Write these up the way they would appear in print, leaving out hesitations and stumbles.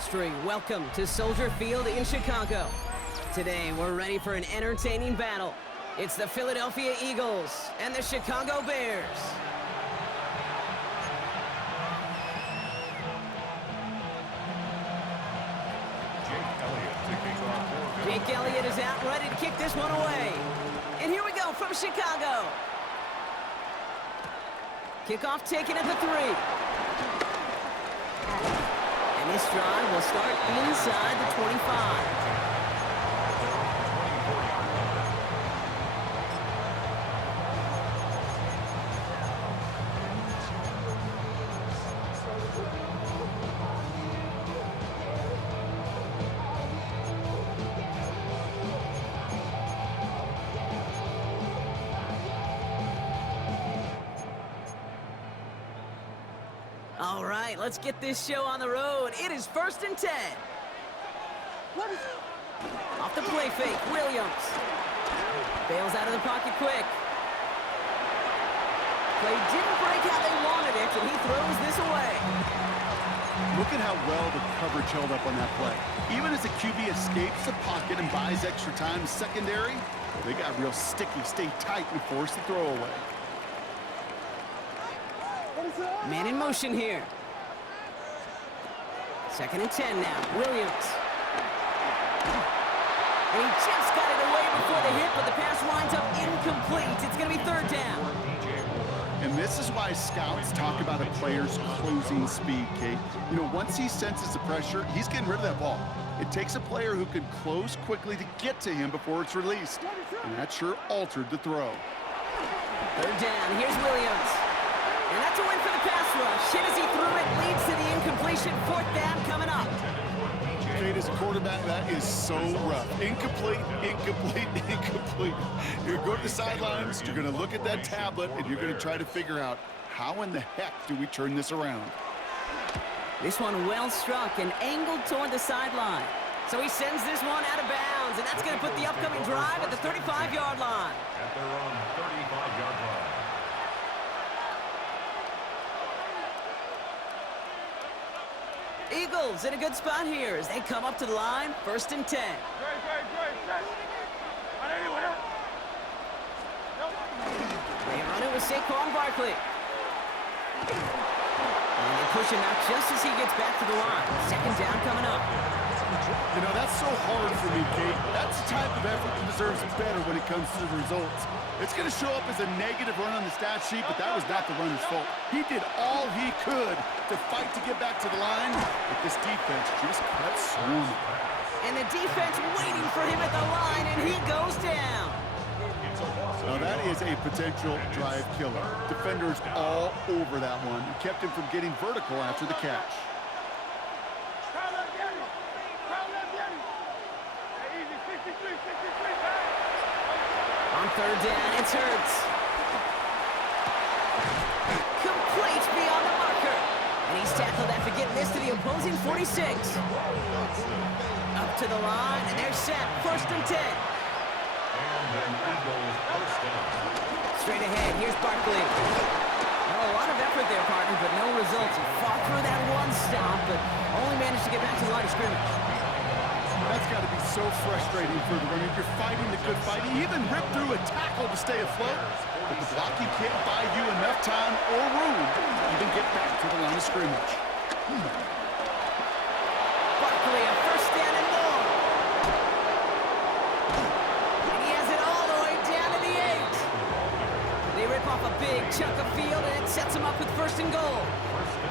history. Welcome to Soldier Field in Chicago. Today, we're ready for an entertaining battle. It's the Philadelphia Eagles and the Chicago Bears. Jake Elliott is out, ready to kick this one away. And here we go from Chicago. Kickoff taken at the 3. And this drive will start inside the 25. All right, let's get this show on the road. It is 1st and 10. Off the play fake, Williams. Bails out of the pocket quick. Play didn't break how they wanted it, and he throws this away. Look at how well the coverage held up on that play. Even as the QB escapes the pocket and buys extra time secondary, they got real sticky, stay tight, and force the throw away. Man in motion here. 2nd and 10 now. Williams. And he just got it away before the hit, but the pass winds up incomplete. It's going to be 3rd down. And this is why scouts talk about a player's closing speed, Kate. You know, once he senses the pressure, he's getting rid of that ball. It takes a player who can close quickly to get to him before it's released. And that sure altered the throw. 3rd down. Here's Williams. And that's a win for the pass rush. Hit as he threw it, leads to the incompletion. 4th down coming up. Kate, as a quarterback, that is so rough. Incomplete, incomplete, incomplete. You're going to go to the sidelines, you're going to look at that tablet, and you're going to try to figure out how in the heck do we turn this around. This one well struck and angled toward the sideline. So he sends this one out of bounds, and that's going to put the upcoming drive at the 35-yard line. At their own 35-yard line. Eagles in a good spot here as they come up to the line. 1st and 10. They run it with Saquon Barkley. And they push him out just as he gets back to the line. 2nd down coming up. You know, that's so hard for me, Kate. That's the type of effort that deserves better when it comes to the results. It's going to show up as a negative run on the stat sheet, but that was not the runner's fault. He did all he could to fight to get back to the line, but this defense just kept swarming. And the defense waiting for him at the line, and he goes down. Now that is a potential drive killer. Defenders all over that one. Kept him from getting vertical after the catch. On 3rd down, it's Hurts. Complete beyond the marker. And he's tackled after getting this to the opposing 46. Up to the line, and they're set. 1st and 10. Straight ahead, here's Barkley. Oh, a lot of effort there, partner, but no results. He fought through that one stop, but only managed to get back to the line of scrimmage. That's got to be so frustrating for the runner. You're fighting the good fight. He even ripped through a tackle to stay afloat. But the blocking can't buy you enough time or room to even get back to the line of scrimmage. Barkley, a 1st down and more. And he has it all the way down to the 8. They rip off a big chunk of field, and it sets him up with 1st and goal.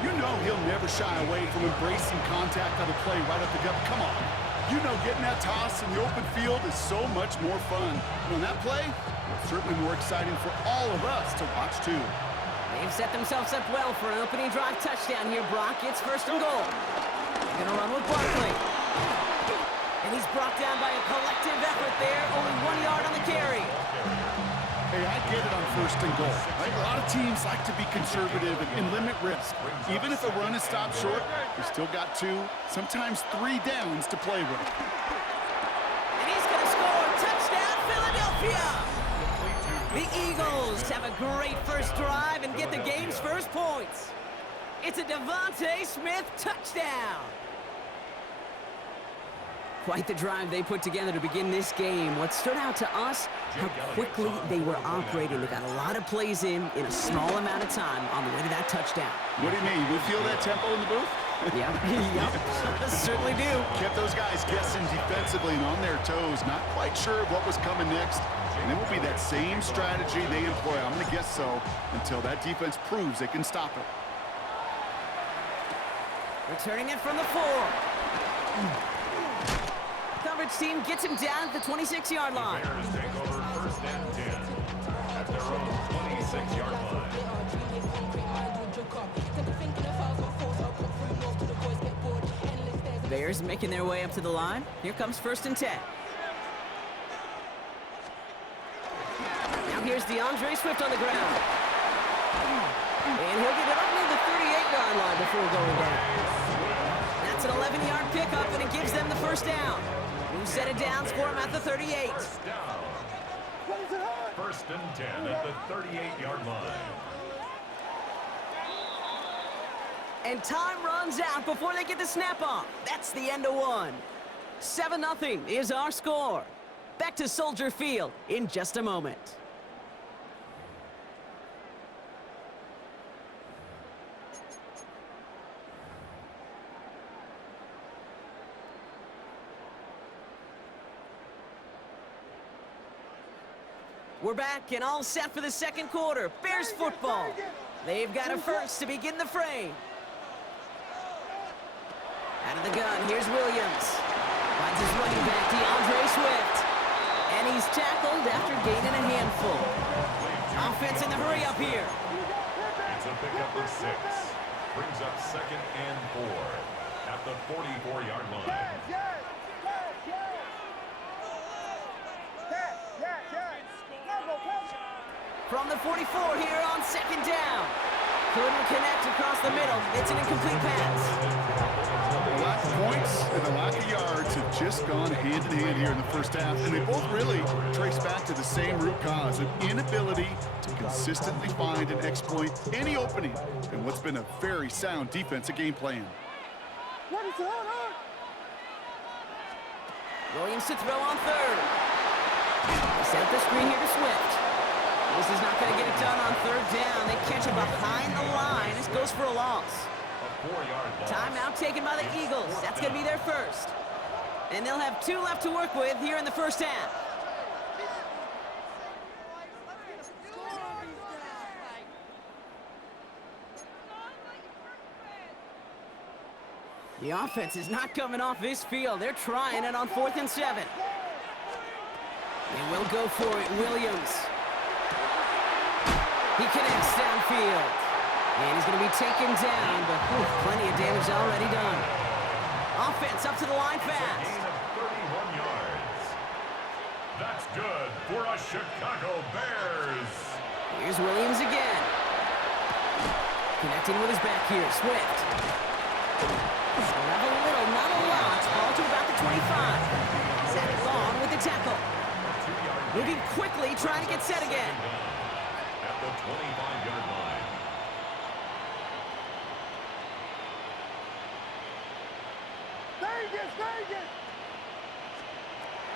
You know he'll never shy away from embracing contact on the play right up the gut. Come on. You know getting that toss in the open field is so much more fun. And on that play, it's certainly more exciting for all of us to watch too. They've set themselves up well for an opening drive touchdown here, Brock. It's 1st and goal. They're going to run with Barkley. And he's brought down by a collective effort there. Only 1 yard on the carry. Hey, I get it on 1st and goal. Right? A lot of teams like to be conservative and limit risk. Even if a run is stopped short, you still got 2, sometimes 3 downs to play with. And he's going to score. Touchdown, Philadelphia! The Eagles have a great first drive and get the game's first points. It's a Devontae Smith touchdown. Quite the drive they put together to begin this game. What stood out to us, how quickly they were operating. They got a lot of plays in a small amount of time on the way to that touchdown. What do you mean? We feel that tempo in the booth? Yeah, yep, certainly do. Kept those guys guessing defensively and on their toes, not quite sure what was coming next. And it will be that same strategy they employ. I'm going to guess so until that defense proves they can stop it. Returning it from the 4. Coverage team gets him down at the 26-yard line. Bears take over 1st and 10 at their own 26-yard line. Bears making their way up to the line. Here comes 1st and 10. Now here's DeAndre Swift on the ground. And he'll get it up near the 38-yard line before going down. That's an 11-yard pickup, and it gives them the 1st down. New set of downs for him at the 38. 1st down. 1st and 10 at the 38-yard line. And time runs out before they get the snap off. That's the end of one. 7-0 is our score. Back to Soldier Field in just a moment. We're back and all set for the second quarter. Bears football. They've got a first to begin the frame. Out of the gun, here's Williams. Finds his running back, DeAndre Swift. And he's tackled after gaining a handful. Offense in the hurry up here. It's a pickup of 6. Brings up 2nd and 4 at the 44-yard line. From the 44 here on 2nd down. Couldn't connect across the middle. It's an incomplete pass. The lack of points and the lack of yards have just gone hand in hand here in the first half, and they both really trace back to the same root cause, an inability to consistently find and exploit any opening in what's been a very sound defensive game plan. Williams to throw on 3rd. Set up the screen here to Swift. This is not going to get it done on 3rd down. They catch him behind the line. This goes for a loss. A 4-yard loss. Timeout taken by the Eagles. That's going to be their first. And they'll have 2 left to work with here in the first half. The offense is not coming off this field. They're trying it on 4th and 7. They will go for it. Williams. He connects downfield. And he's going to be taken down, but plenty of damage already done. Offense up to the line fast. Gain of 31 yards. That's good for a Chicago Bears. Here's Williams again. Connecting with his back here. Swift. Have a little, not a lot. Ball to about the 25. Set long with the tackle. Moving quickly, trying to get set again. At the 25-yard line.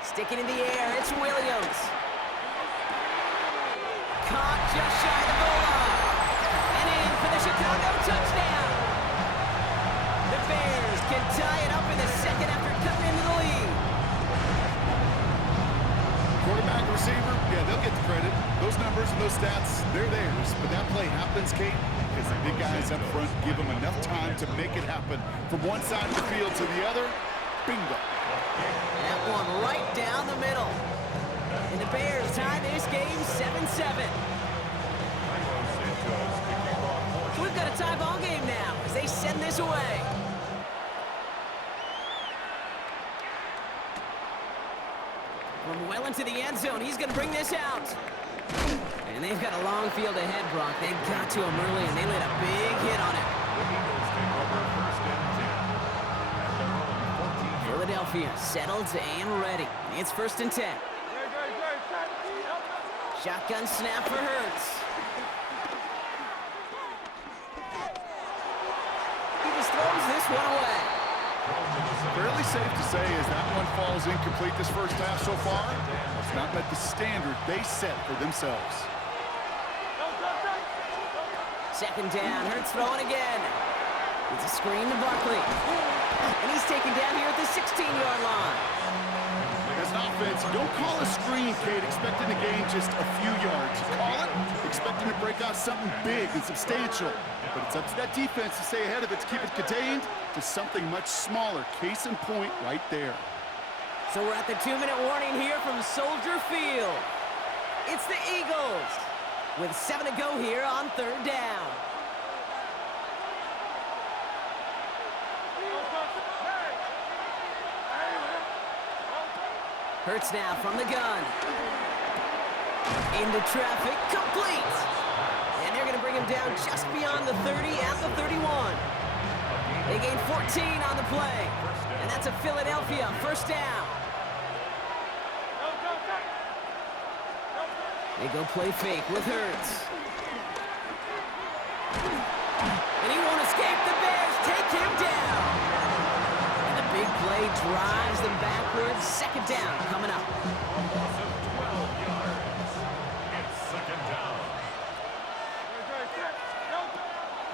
Sticking in the air, it's Williams. Caught just shy of the goal line. And in for the Chicago touchdown. The Bears can tie it up in the second after cutting into the lead. Quarterback, receiver, yeah, they'll get the credit. Those numbers and those stats, they're theirs. But that play happens, Kate, because the big guys up front give them enough time to make it happen. From one side of the field to the other, bingo. That one right down the middle. And the Bears tie this game 7-7. So we've got a tie ball game now as they send this away. From well into the end zone, he's going to bring this out. And they've got a long field ahead, Brock. They got to him early, and they laid a big hit on him. Philadelphia settled and ready. It's 1st and 10. Shotgun snap for Hurts. He just throws this one away. Fairly Pretty safe to say as that one falls incomplete this first half so far. It's not met the standard they set for themselves. Second down, Hurts throwing again. It's a screen to Barkley. And he's taken down here at the 16-yard line. As an offense, you don't call a screen, Kate, expecting to gain just a few yards. You call it expecting to break out something big and substantial. But it's up to that defense to stay ahead of it, to keep it contained to something much smaller. Case in point right there. So we're at the 2-minute warning here from Soldier Field. It's the Eagles with 7 to go here on third down. Hurts now from the gun. Into traffic, complete. And they're going to bring him down just beyond the 30 at the 31. They gain 14 on the play. And that's a Philadelphia first down. They go play fake with Hurts. And he won't escape. The Bears take him down. And the big play drives them backwards. Second down coming up.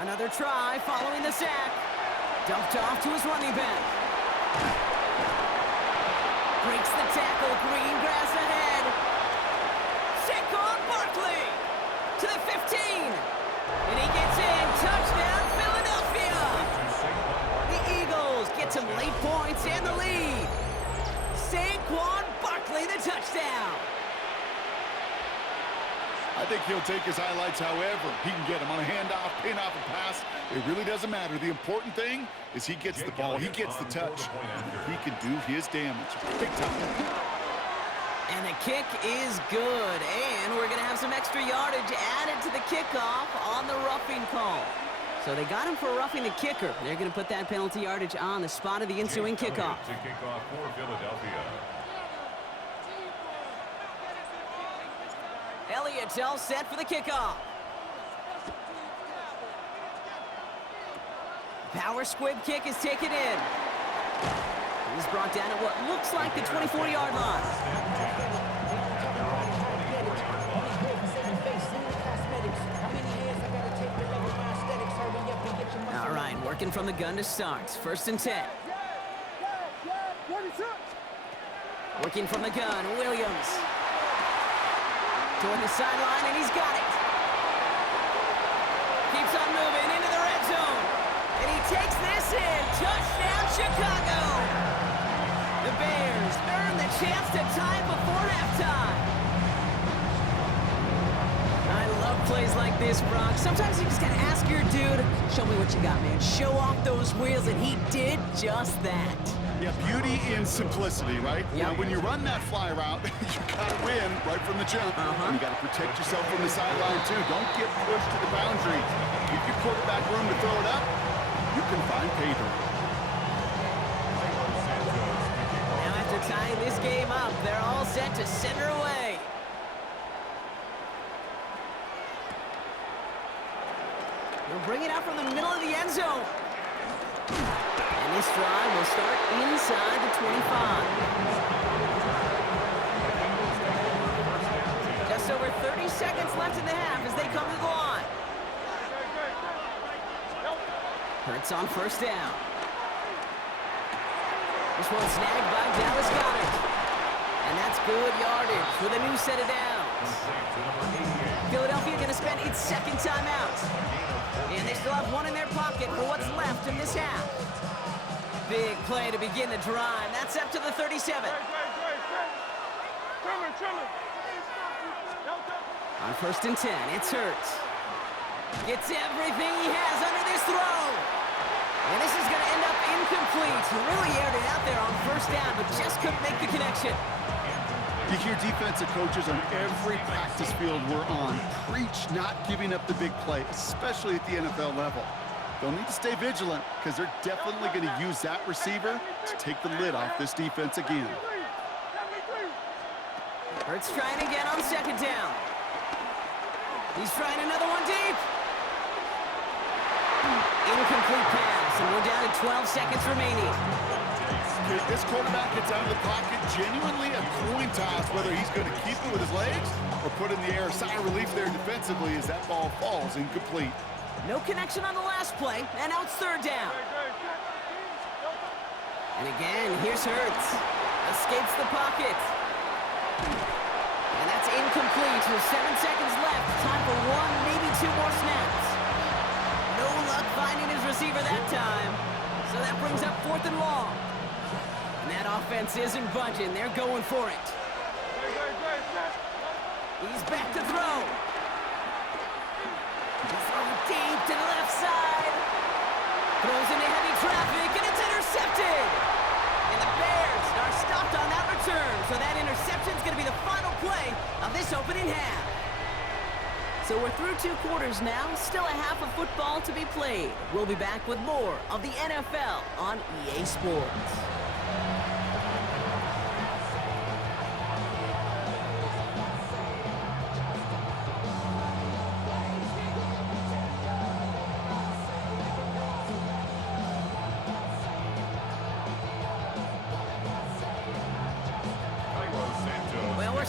Another try following the sack. Dumped off to his running back. Breaks the tackle. Green grass ahead. Saquon Barkley to the 15. And he gets in. Touchdown, Philadelphia. The Eagles get some late points and the lead. Saquon Barkley, the touchdown. I think he'll take his highlights however he can get them on a handoff, pin off, and pass. It really doesn't matter. The important thing is he gets the ball, he gets the touch. He can do his damage. Big time. And the kick is good. And we're going to have some extra yardage added to the kickoff on the roughing call. So they got him for roughing the kicker. They're going to put that penalty yardage on the spot of the ensuing kickoff. To kick off for Philadelphia. Elliott's all set for the kickoff. Power squib kick is taken in. He's brought down at what looks like the 24-yard line. All right, working from the gun to start. First and 10. Working from the gun, Williams. Toward the sideline, and he's got it. Keeps on moving into the red zone. And he takes this in. Touchdown, Chicago. The Bears earn the chance to tie before halftime. I love plays like this, Brock. Sometimes you just got to ask your dude, show me what you got, man. Show off those wheels, and he did just that. Yeah, beauty in simplicity, right? Yep. Now, when you run that fly route, you got to win right from the jump. And you got to protect yourself from the sideline, too. Don't get pushed to the boundary. Give your quarterback room to throw it up. You can find pay dirt. Now, after tying this game up, they're all set to center away. They'll bring it out from the middle of the end zone. And this drive will start inside the 25. Just over 30 seconds left in the half as they come to the line. Hurts on first down. This one snagged by Dallas Goedert. And that's good yardage with a new set of downs. Philadelphia going to spend its second timeout. And they still have one in their pocket for what's left in this half. Big play to begin the drive. That's up to the 37. On first and 10, it's Hurts. Gets everything he has under this throw. And this is going to end up incomplete. He really aired it out there on first down, but just couldn't make the connection. You hear defensive coaches on every practice field we're on preach not giving up the big play, especially at the NFL level. They'll need to stay vigilant because they're definitely going to use that receiver to take the lid off this defense again. Hurts trying again on second down. He's trying another one deep. Incomplete pass, and we're down to 12 seconds remaining. Kate. This quarterback gets out of the pocket, genuinely a coin toss, whether he's going to keep it with his legs or put in the air. Sigh of relief there defensively as that ball falls incomplete. No connection on the last play, and now it's third down. And again, here's Hurts. Escapes the pocket. And that's incomplete with 7 seconds left. Time for one, maybe two more snaps. No luck finding his receiver that time. So that brings up 4th and long. And that offense isn't budging. They're going for it. He's back to throw. He's throwing deep to the left side. Throws into heavy traffic, and it's intercepted. And the Bears are stopped on that return. So that interception is going to be the final play of this opening half. So we're through 2 quarters now. Still a half of football to be played. We'll be back with more of the NFL on EA Sports.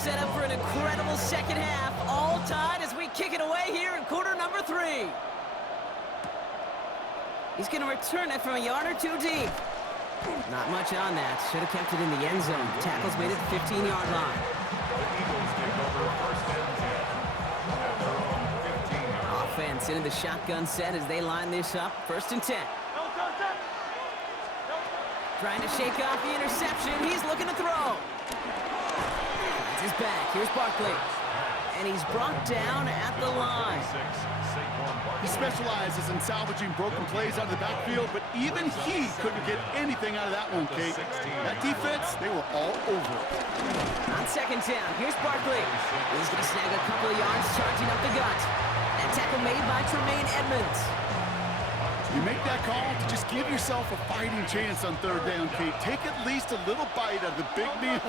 Set up for an incredible second half, all tied as we kick it away here in quarter number 3. He's going to return it from a yard or 2 deep. Not much on that. Should have kept it in the end zone. Tackles made it the 15-yard line. The Eagles take over first and 10 at their own 15-yard. Offense into the shotgun set as they line this up. 1st and 10. Trying to shake off the interception. He's looking to throw. Is back. Here's Barkley. And he's brought down at the line. He specializes in salvaging broken plays out of the backfield, but even he couldn't get anything out of that one, Kate. That defense, they were all over it. On 2nd down, here's Barkley. He's going to snag a couple of yards, charging up the gut. And tackle made by Tremaine Edmonds. You make that call to just give yourself a fighting chance on 3rd down, Kate. Take at least a little bite out of the big meal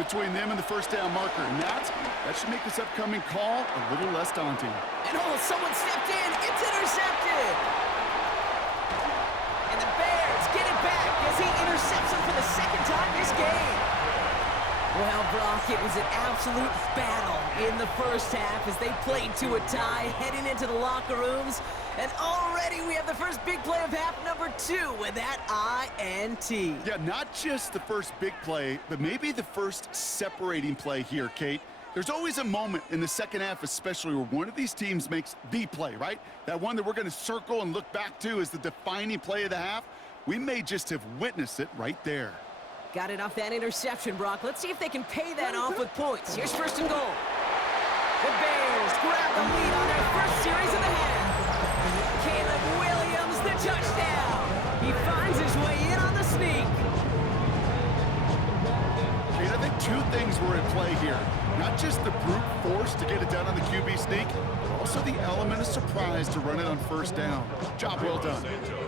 between them and the 1st down marker. And that should make this upcoming call a little less daunting. And someone stepped in. It's intercepted. And the Bears get it back as he intercepts him for the 2nd time this game. Well, Brock, it was an absolute battle in the first half as they played to a tie, heading into the locker rooms. And already we have the first big play of half number 2 with that INT. Yeah, not just the first big play, but maybe the first separating play here, Kate. There's always a moment in the second half, especially where one of these teams makes the play, right? That one that we're going to circle and look back to as the defining play of the half. We may just have witnessed it right there. Got it off that interception, Brock. Let's see if they can pay that off with points. Here's 1st and goal. The Bears grab the lead on their first series of the half. Caleb Williams, the touchdown. He finds his way in on the sneak. I think 2 things were at play here. Not just the brute force to get it done on the QB sneak, but also the element of surprise to run it on 1st down. Job well done.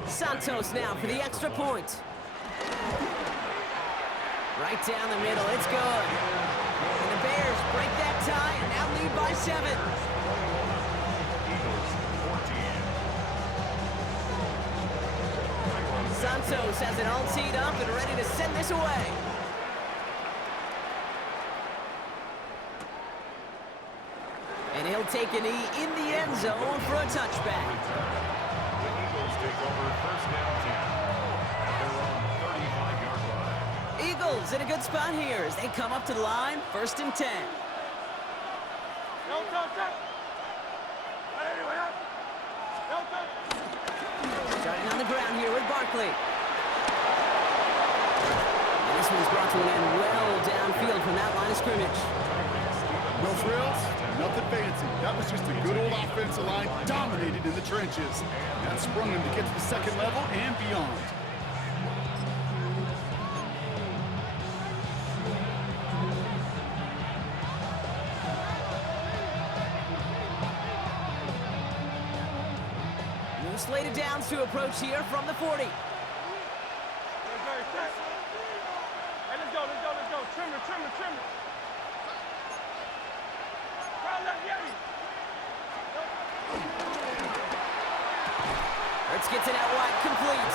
Santos now for the extra point. Right down the middle, it's good. And the Bears break that tie and now lead by 7. Santos has it all teed up and ready to send this away. And he'll take a knee in the end zone for a touchback. The Eagles take over first down 10 at their own 35-yard line. Eagles in a good spot here as they come up to the line, 1st and 10. Starting on the ground here with Barkley. And this one's brought to an end well downfield from that line of scrimmage. No frills, nothing fancy. That was just a good old offensive line dominated in the trenches. That sprung them to get to the 2nd level and beyond. New slated downs to approach here from the 40. Hey, let's go. Trim it. Hurts gets it out wide, complete.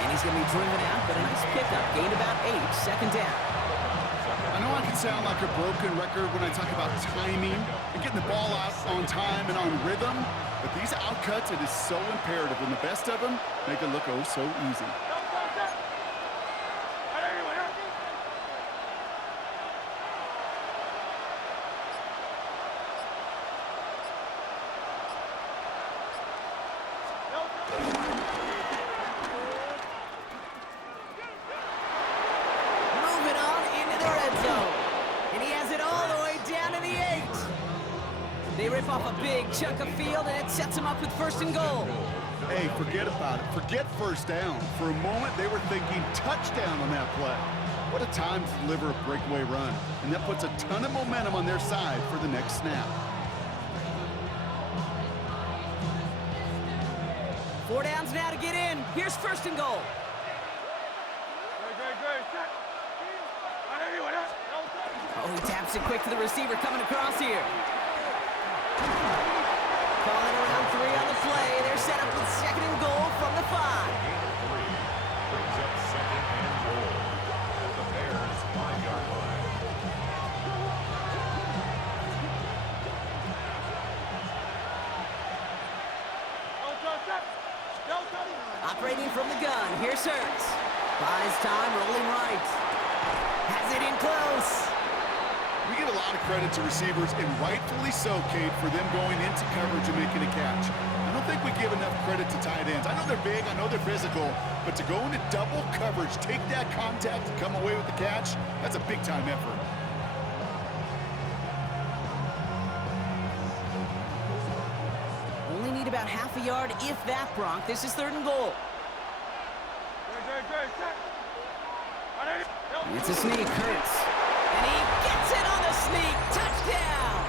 And he's going to be driven out, but a nice pickup. Gained about 8, second down. I know I can sound like a broken record when I talk about timing and getting the ball out on time and on rhythm, but these outcuts, it is so imperative, and the best of them make it look oh so easy. Moving on into the red zone. And he has it all the way down to the 8. They rip off a big chunk of field, and it sets them up with first and goal. Hey, forget about it. Forget first down. For a moment, they were thinking touchdown on that play. What a time to deliver a breakaway run. And that puts a ton of momentum on their side for the next snap. 4 downs now to get in. Here's first and goal. Oh, he taps it quick to the receiver coming across here. Calling around 3 on the play. They're set up with second and goal from the 5. Brings up second and goal at the Bears' 5-yard line. Operating from the gun. Here's Hurts. Buys time, rolling right. Has it in close. We give a lot of credit to receivers, and rightfully so, Kate, for them going into coverage and making a catch. I don't think we give enough credit to tight ends. I know they're big, I know they're physical, but to go into double coverage, take that contact, and come away with the catch, that's a big-time effort. Only need about half a yard, if that, Bronk. This is third and goal. It's a sneak, Hurts. And he gets it on the sneak. Touchdown!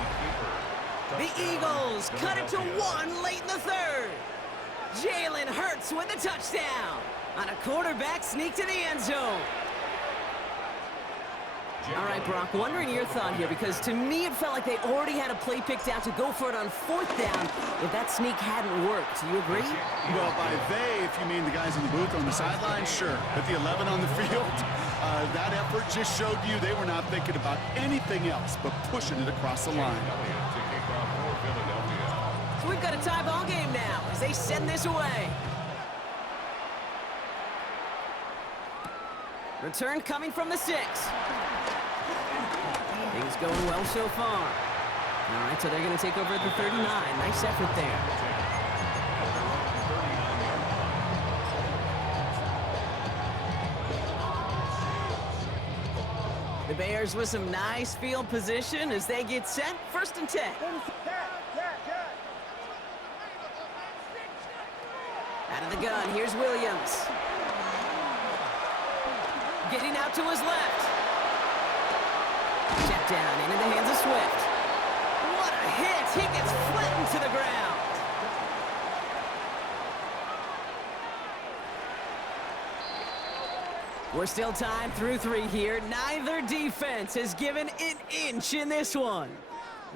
The Eagles cut it to 1 late in the third. Jalen Hurts with the touchdown on a quarterback sneak to the end zone. All right, Brock, wondering your thought here, because to me it felt like they already had a play picked out to go for it on 4th down if that sneak hadn't worked. Do you agree? Well, by they, if you mean the guys in the booth on the sideline, sure. But the 11 on the field, that effort just showed you they were not thinking about anything else but pushing it across the line. So we've got a tie ball game now as they send this away. Return coming from the 6. Things going well so far. All right, so they're going to take over at the 39. Nice effort there. The Bears with some nice field position as they get set. First and 10. Out of the gun, here's Williams. Getting out to his left. Check down into the hands of Swift. What a hit! He gets flattened to the ground. We're still tied through 3 here. Neither defense has given an inch in this one.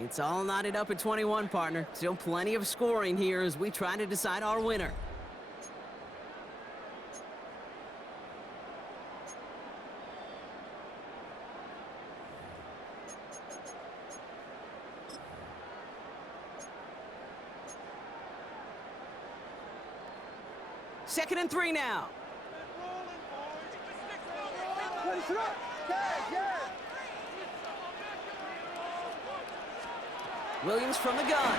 It's all knotted up at 21, partner. Still plenty of scoring here as we try to decide our winner. Second and 3 now. Williams from the gun.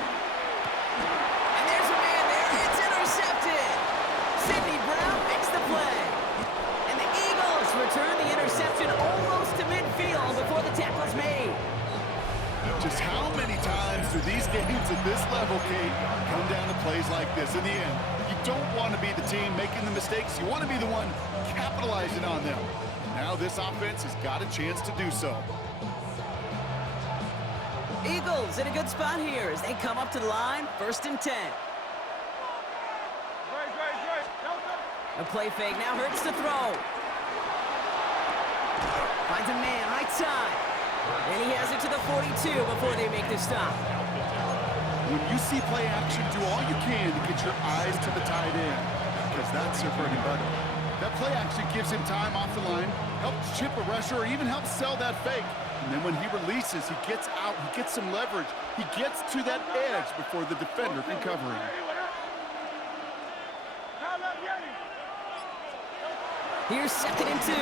And there's a man there. It's intercepted. Sidney Brown makes the play. And the Eagles return the interception almost to midfield before the tackle's made. Just how many times do these games at this level, Kate, come down to plays like this? In the end, you don't want to be the team making the mistakes. You want to be the one capitalizing on them. Now this offense has got a chance to do so. Eagles in a good spot here as they come up to the line. First and 10. A play fake. Now Hurts to throw. Finds a man right side. And he has it to the 42 before they make the stop. When you see play action, do all you can to get your eyes to the tight end, because that's your bread and butter. That play actually gives him time off the line, helps chip a rusher, or even helps sell that fake. And then when he releases, he gets out, he gets some leverage. He gets to that edge before the defender can cover him. Here's 2nd and 2.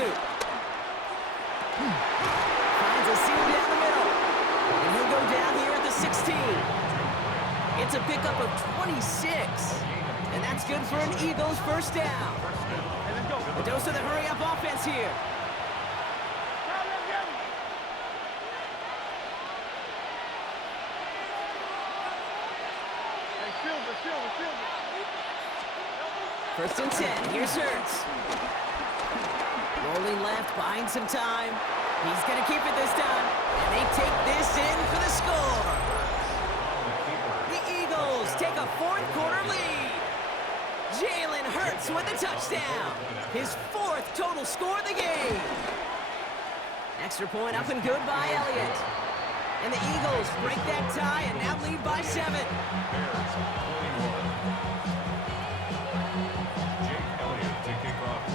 Finds a seam down the middle. And he'll go down here at the 16. It's a pickup of 26. And that's good for an Eagles first down. A dose of the hurry-up offense here. First and 10. Here's Hurts. Rolling left, buying some time. He's going to keep it this time. And they take this in for the score. The Eagles take a 4th quarter lead. Jalen Hurts with a touchdown. His 4th total score of the game. Extra point up and good by Elliott. And the Eagles break that tie and now lead by 7.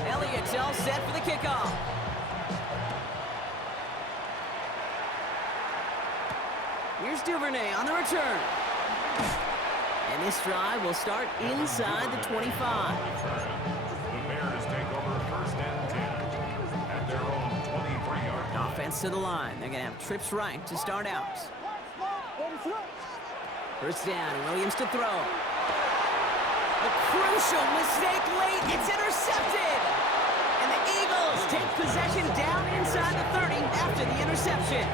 Elliott's all set for the kickoff. Here's Duvernay on the return. And this drive will start inside the 25. The Bears take over 1st and 10 at their own 23-yard. Offense to the line. They're going to have trips right to start out. First down, Williams to throw. A crucial mistake late. It's intercepted. And the Eagles take possession down inside the 30 after the interception.